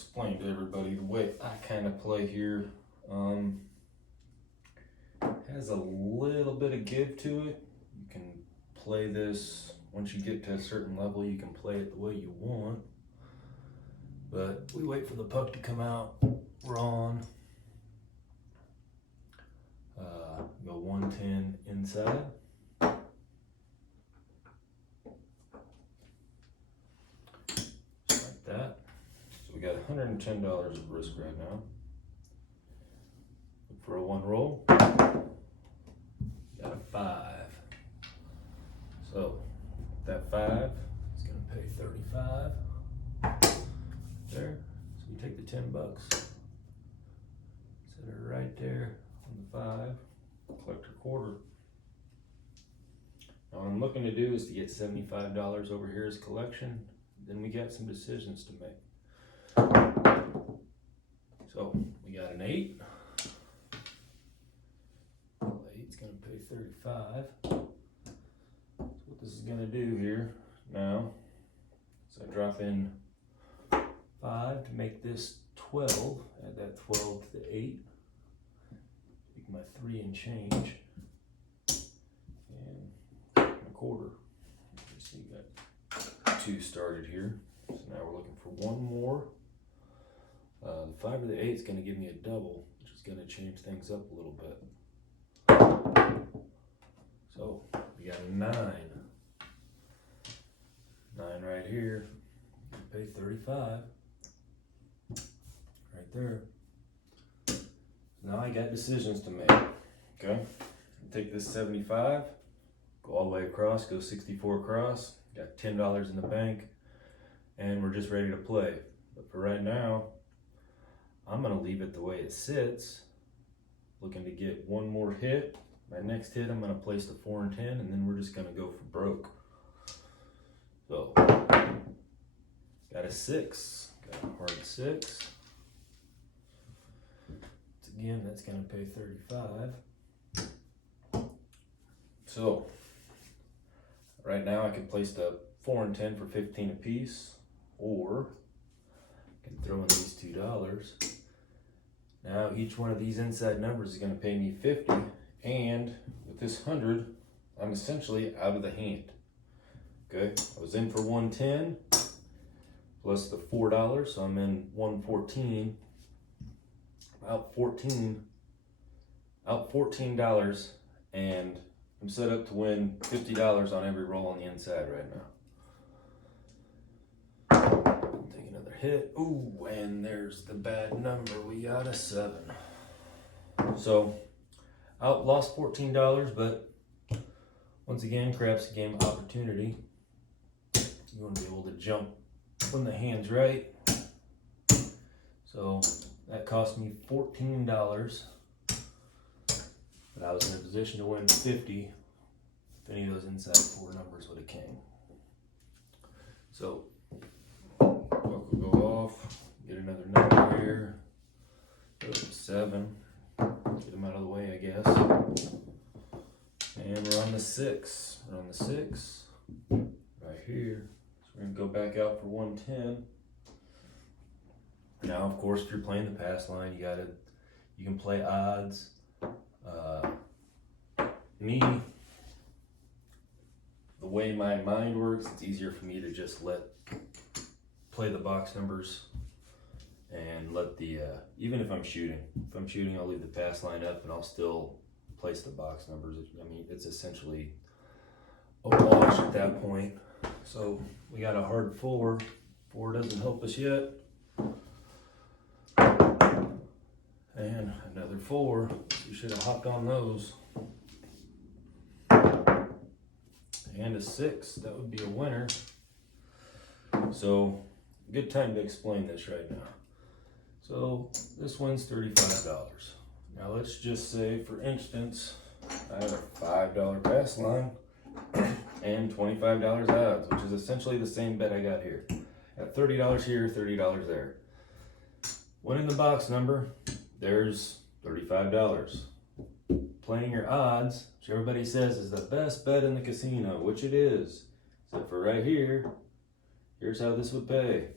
explain to everybody the way I kind of play here. Has a little bit of give to it. You can play this, once you get to a certain level, you can play it the way you want. But we wait for the puck to come out. We're on. Go 110 inside. Just like that. So we got $110 of risk right now. Look for a 1 roll. Got a 5. So that 5 is going to pay 35 there. So we take the $10, set it right there on the 5, collect our quarter. Now what I'm looking to do is to get $75 over here as collection. Then we got some decisions to make. So we got an 8. 8's going to pay 35. So what this is going to do here now, so I drop in 5 to make this 12. Add that 12 to the 8. Make my 3 and change. And a quarter. So you got 2 started here. So now we're looking for 1 more. The 5 or the 8 is going to give me a double, which is going to change things up a little bit. So we got a 9. 9 right here. Pay 35. Right there. Now I got decisions to make. Okay. Take this 75, go all the way across, go 64 across, got $10 in the bank, and we're just ready to play. But for right now, I'm gonna leave it the way it sits, looking to get 1 more hit. My next hit, I'm gonna place the 4 and 10, and then we're just gonna go for broke. So, got a 6, got a hard 6. Again, that's gonna pay 35. So, right now I can place the 4 and 10 for 15 apiece, or I can throw in these $2. Now each one of these inside numbers is gonna pay me 50, and with this 100, I'm essentially out of the hand. Okay, I was in for 110 plus the $4, so I'm in 114. Out $14, and I'm set up to win $50 on every roll on the inside right now. Take another hit. Ooh, and there's the bad number. We got a 7. So lost $14, but once again, craps a game opportunity. You want to be able to jump when the hand's right. So that cost me $14, but I was in a position to win 50 if any of those inside 4 numbers would have came. So, buck will go off, get another number here, go to 7, get them out of the way, I guess. And we're on the 6, right here. So we're gonna go back out for 110. Now, of course, if you're playing the pass line, you can play odds. The way my mind works, it's easier for me to just play the box numbers and let even if I'm shooting, I'll leave the pass line up and I'll still place the box numbers. I mean, it's essentially a wash at that point. So we got a hard 4. 4 doesn't help us yet. And another 4. You should have hopped on those. And a 6. That would be a winner. So, good time to explain this right now. So, this one's $35. Now, let's just say, for instance, I have a $5 pass line and $25 odds, which is essentially the same bet I got here. At $30 here, $30 there. Winning the box number, there's $35. Playing your odds, which everybody says is the best bet in the casino, which it is. Except for right here, here's how this would pay.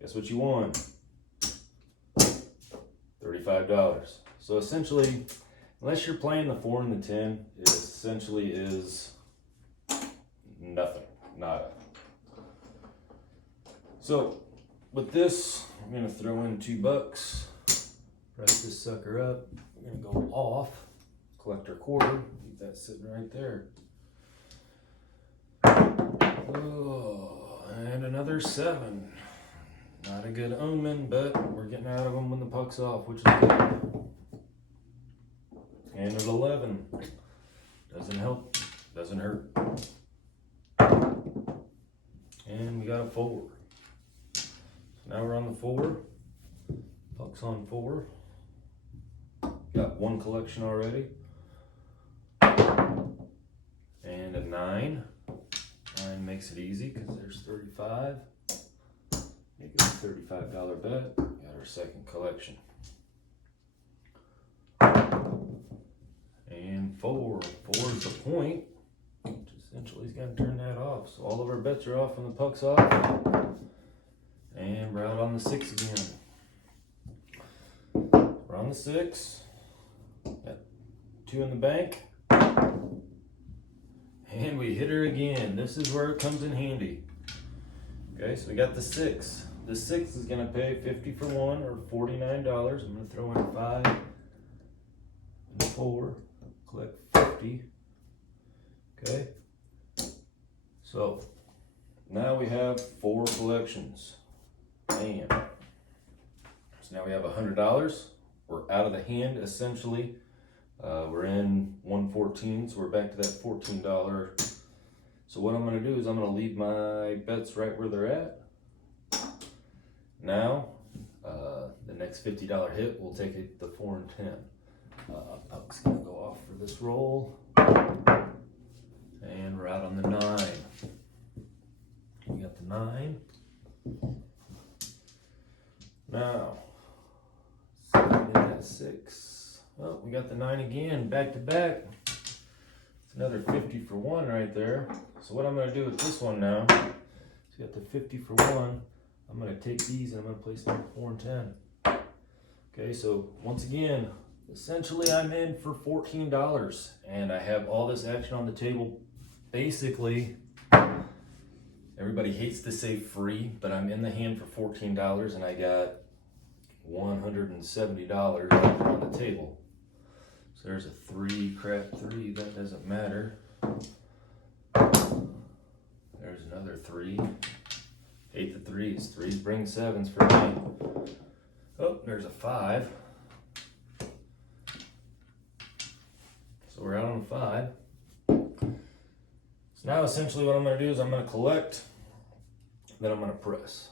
Guess what you won? $35. So essentially, unless you're playing the 4 and the 10, it essentially is nothing, nada. So with this, I'm gonna throw in $2. Press this sucker up. We're gonna go off, collect our quarter, leave that sitting right there. Oh, and another 7. Not a good omen, but we're getting out of them when the puck's off, which is good. And an 11. Doesn't help, doesn't hurt. And we got a 4. So now we're on the 4. Puck's on 4. Got 1 collection already. And a 9. 9 makes it easy because there's 35. Make it a $35 bet. Got our second collection. And 4. 4 is the point, which essentially is going to turn that off. So all of our bets are off when the puck's off. And we're out on the 6 again. We're on the 6. Got 2 in the bank. And we hit her again. This is where it comes in handy. Okay, so we got the 6. The 6 is gonna pay 50 for 1 or $49. I'm gonna throw in 5 and 4, collect 50. Okay, so now we have 4 collections. Bam. So now we have $100. We're out of the hand essentially. We're in 114, so we're back to that $14. So what I'm gonna do is I'm gonna leave my bets right where they're at. Now, the next $50 hit, we'll take it the 4 and 10. Puck's gonna go off for this roll. And we're out on the 9. We got the 9. Now, that 6. Oh, we got the 9 again, back to back. It's another 50 for 1 right there. So what I'm gonna do with this one now, so we got the 50 for 1. I'm gonna take these and I'm gonna place them 4 and 10. Okay, so once again, essentially I'm in for $14 and I have all this action on the table. Basically, everybody hates to say free, but I'm in the hand for $14 and I got $170 on the table. So there's a 3, crap 3, that doesn't matter. There's another 3. Hate the 3s. 3s bring 7s for me. Oh, there's a 5. So we're out on 5. So now essentially what I'm going to do is I'm going to collect, then I'm going to press.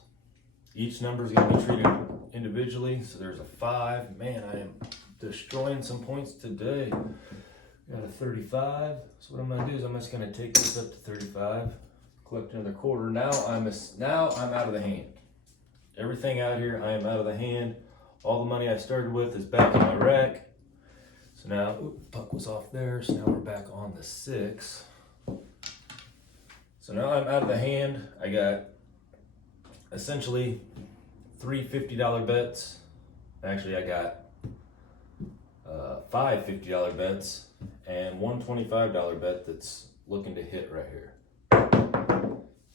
Each number is going to be treated individually. So there's a 5. Man, I am destroying some points today. Got a 35. So what I'm going to do is I'm just going to take this up to 35. Collect another quarter. Now I'm out of the hand. Everything out here, I am out of the hand. All the money I started with is back in my rack. So now, puck was off there. So now we're back on the 6. So now I'm out of the hand. I got essentially 3 $50 bets. Actually, I got 5 $50 bets and 1 $25 bet that's looking to hit right here.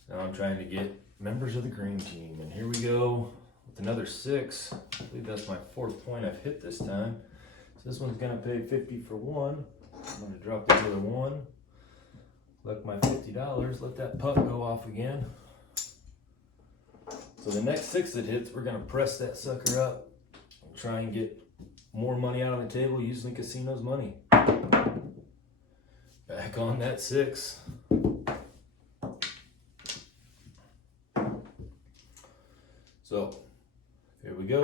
Now I'm trying to get members of the green team, and here we go with another 6. I believe that's my 4th point I've hit this time. So this one's gonna pay 50 for 1. I'm gonna drop the other 1. Collect my $50. Let that puck go off again. So the next 6 that hits, we're gonna press that sucker up and try and get more money out on the table using the casino's money. Back on that 6. So here we go.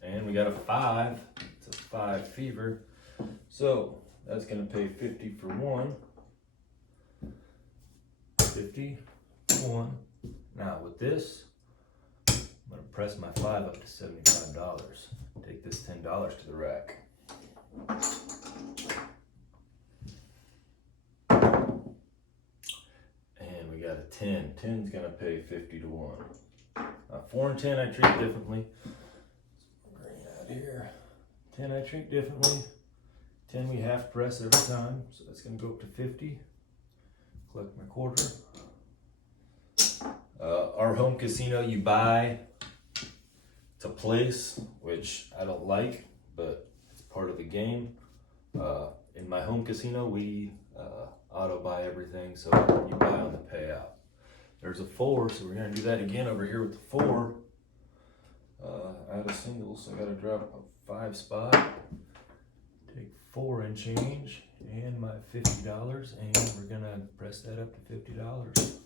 And we got a 5. It's a 5 fever. So that's gonna pay 50 for 1. 50 for 1. Now with this, I'm gonna press my 5 up to $75. Take this $10 to the rack. And we got a 10. 10's gonna pay 50 to 1. 4 and 10 I treat differently. Green got here? 10 I treat differently. 10 we half press every time, so that's gonna go up to 50. Collect my quarter. Our home casino, you buy to place, which I don't like, but it's part of the game. In my home casino, we auto buy everything, so you buy on the payout. There's a 4, so we're gonna do that again over here with the 4. Add a single, so I gotta drop a 5 spot. Take 4 and change, and my $50, and we're gonna press that up to $50.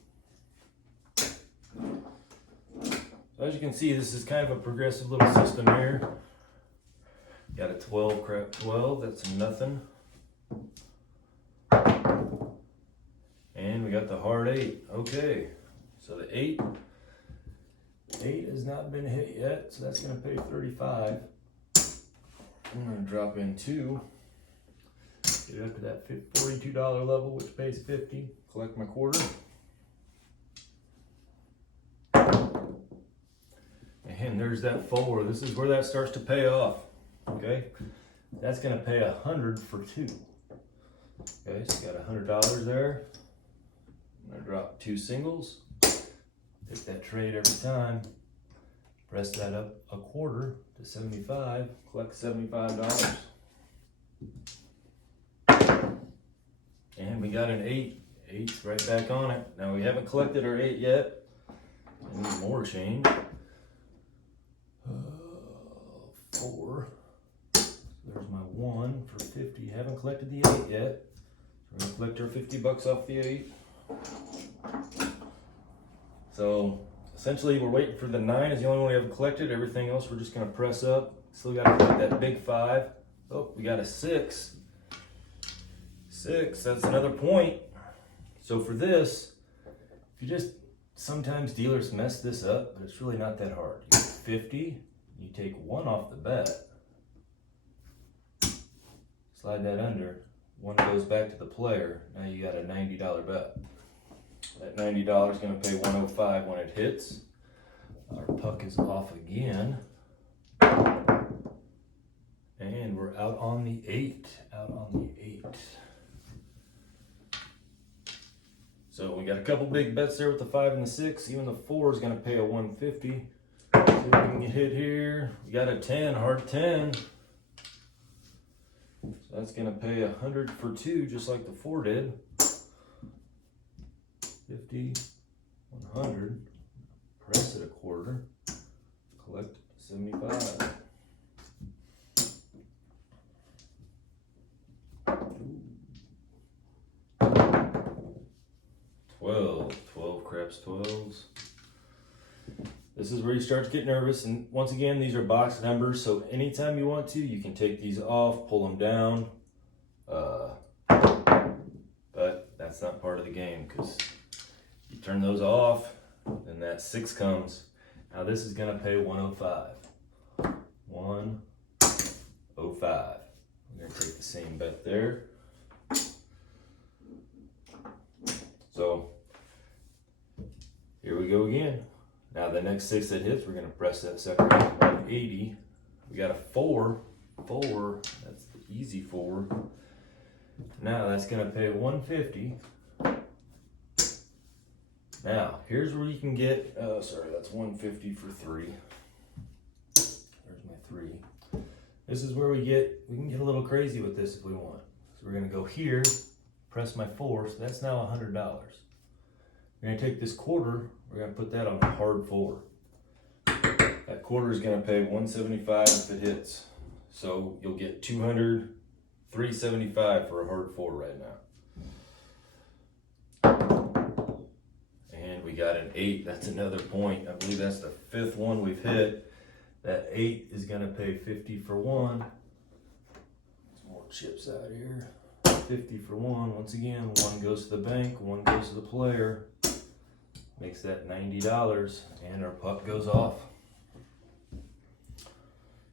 As you can see, this is kind of a progressive little system here. Got a 12, crap 12, that's nothing. And we got the hard 8, okay. So the 8 has not been hit yet, so that's gonna pay 35. I'm gonna drop in 2, get up to that $42 level, which pays 50, collect my quarter. And there's that 4. This is where that starts to pay off. Okay, that's gonna pay 100 for 2. Okay, so got $100 there. I'm gonna drop 2 singles. Take that trade every time. Press that up a quarter to 75. Collect $75. And we got an 8. 8's right back on it. Now we haven't collected our 8 yet. I need more change. 4. There's my 1 for 50. Haven't collected the 8 yet. We're gonna collect our $50 off the 8. So essentially we're waiting for the 9 is the only one we haven't collected. Everything else we're just gonna press up. Still gotta collect that big 5. Oh, we got a 6. 6, that's another point. So for this, if you just, sometimes dealers mess this up, but it's really not that hard. You get 50, you take 1 off the bet. Slide that under. 1 goes back to the player. Now you got a $90 bet. That $90 is going to pay 105 when it hits. Our puck is off again. And we're out on the 8. Out on the 8. So we got a couple big bets there with the 5 and the 6. Even the 4 is going to pay a 150. See if we can get hit here. We got a 10, hard 10. So that's gonna pay 100 for 2, just like the 4 did. 50, 100, press it a quarter, collect 75. Ooh. 12 craps 12s. This is where you start to get nervous, and once again, these are box numbers, so anytime you want to, you can take these off, pull them down, but that's not part of the game, because you turn those off, and that 6 comes. Now this is going to pay 105. 105. We're going to take the same bet there. So, here we go again. Now the next 6 that hits, we're gonna press that sucker up to 180. We got a 4, that's the easy 4. Now that's gonna pay 150. Now, here's where you can get, sorry, that's 150 for 3. There's my 3. This is where we can get a little crazy with this if we want. So we're gonna go here, press my 4, so that's now $100. We're gonna take this quarter, we're gonna put that on a hard 4. That quarter is gonna pay 175 if it hits. So you'll get 200, 375 for a hard 4 right now. And we got an 8, that's another point. I believe that's the 5th one we've hit. That 8 is gonna pay 50 for 1. Some more chips out here. 50 for 1. Once again, 1 goes to the bank, 1 goes to the player. Makes that $90, and our puck goes off.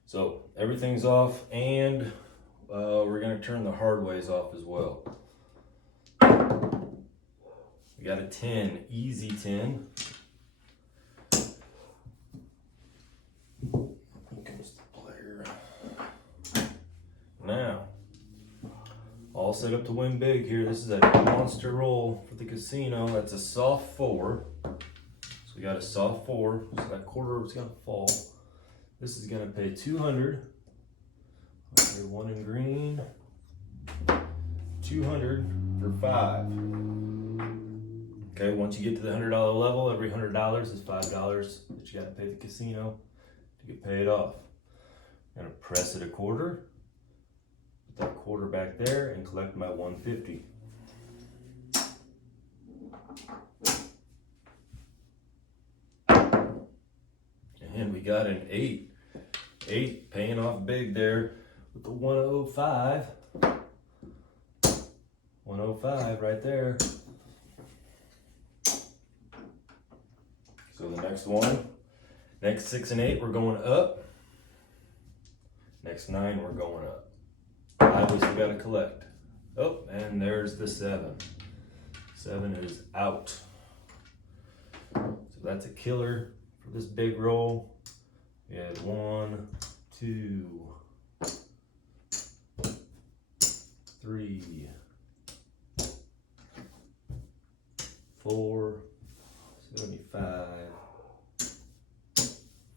So everything's off, and we're gonna turn the hard ways off as well. We got a 10, easy 10. Here comes the player. set up to win big here. This is a monster roll for the casino. That's a soft 4. So we got a soft 4. So that quarter is gonna fall. This is gonna pay 200. Okay, 1 in green. 200 for 5. Okay, once you get to the $100 level, every $100 is $5 that you gotta pay the casino to get paid off. I'm gonna press it a quarter, put that quarter back there, and collect my 150. And we got an 8. 8 paying off big there with the 105. 105 right there. So the next one, next 6 and 8, we're going up. Next 9, we're going up. 5 we still gotta collect. Oh, and there's the 7. 7 is out. So that's a killer for this big roll. We had 1, 2, 3, 4, 75,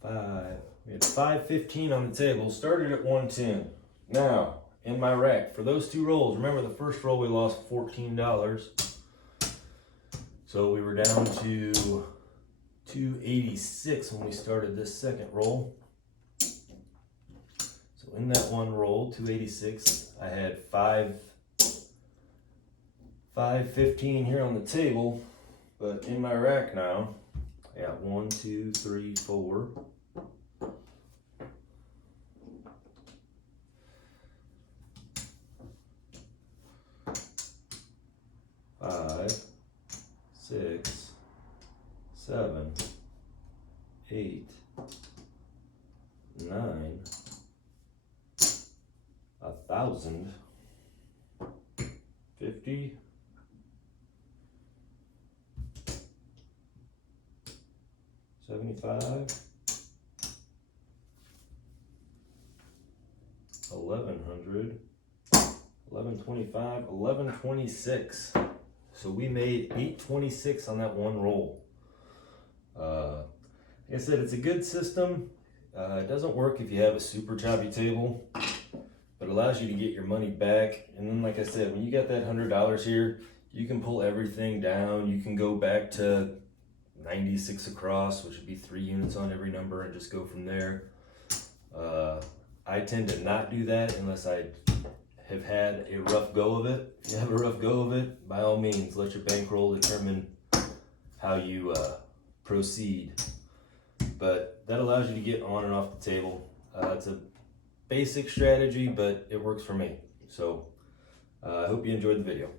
5. We had 515 on the table. Started at 110. Now, in my rack, for those 2 rolls, remember the first roll we lost $14. So we were down to 286 when we started this second roll. So in that one roll, 286, I had 515 here on the table. But in my rack now, I got 1, 2, 3, 4. 5, 6, 7, 8, 9, 1,000, 50, 75, 1,100, 1,125, 1,126. So we made 826 on that one roll. Like I said, it's a good system. It doesn't work if you have a super choppy table, but it allows you to get your money back. And then, like I said, when you got that $100 here, you can pull everything down. You can go back to 96 across, which would be 3 units on every number, and just go from there. I tend to not do that unless I have had a rough go of it. If you have a rough go of it, by all means, let your bankroll determine how you proceed. But that allows you to get on and off the table. It's a basic strategy, but it works for me. So I hope you enjoyed the video.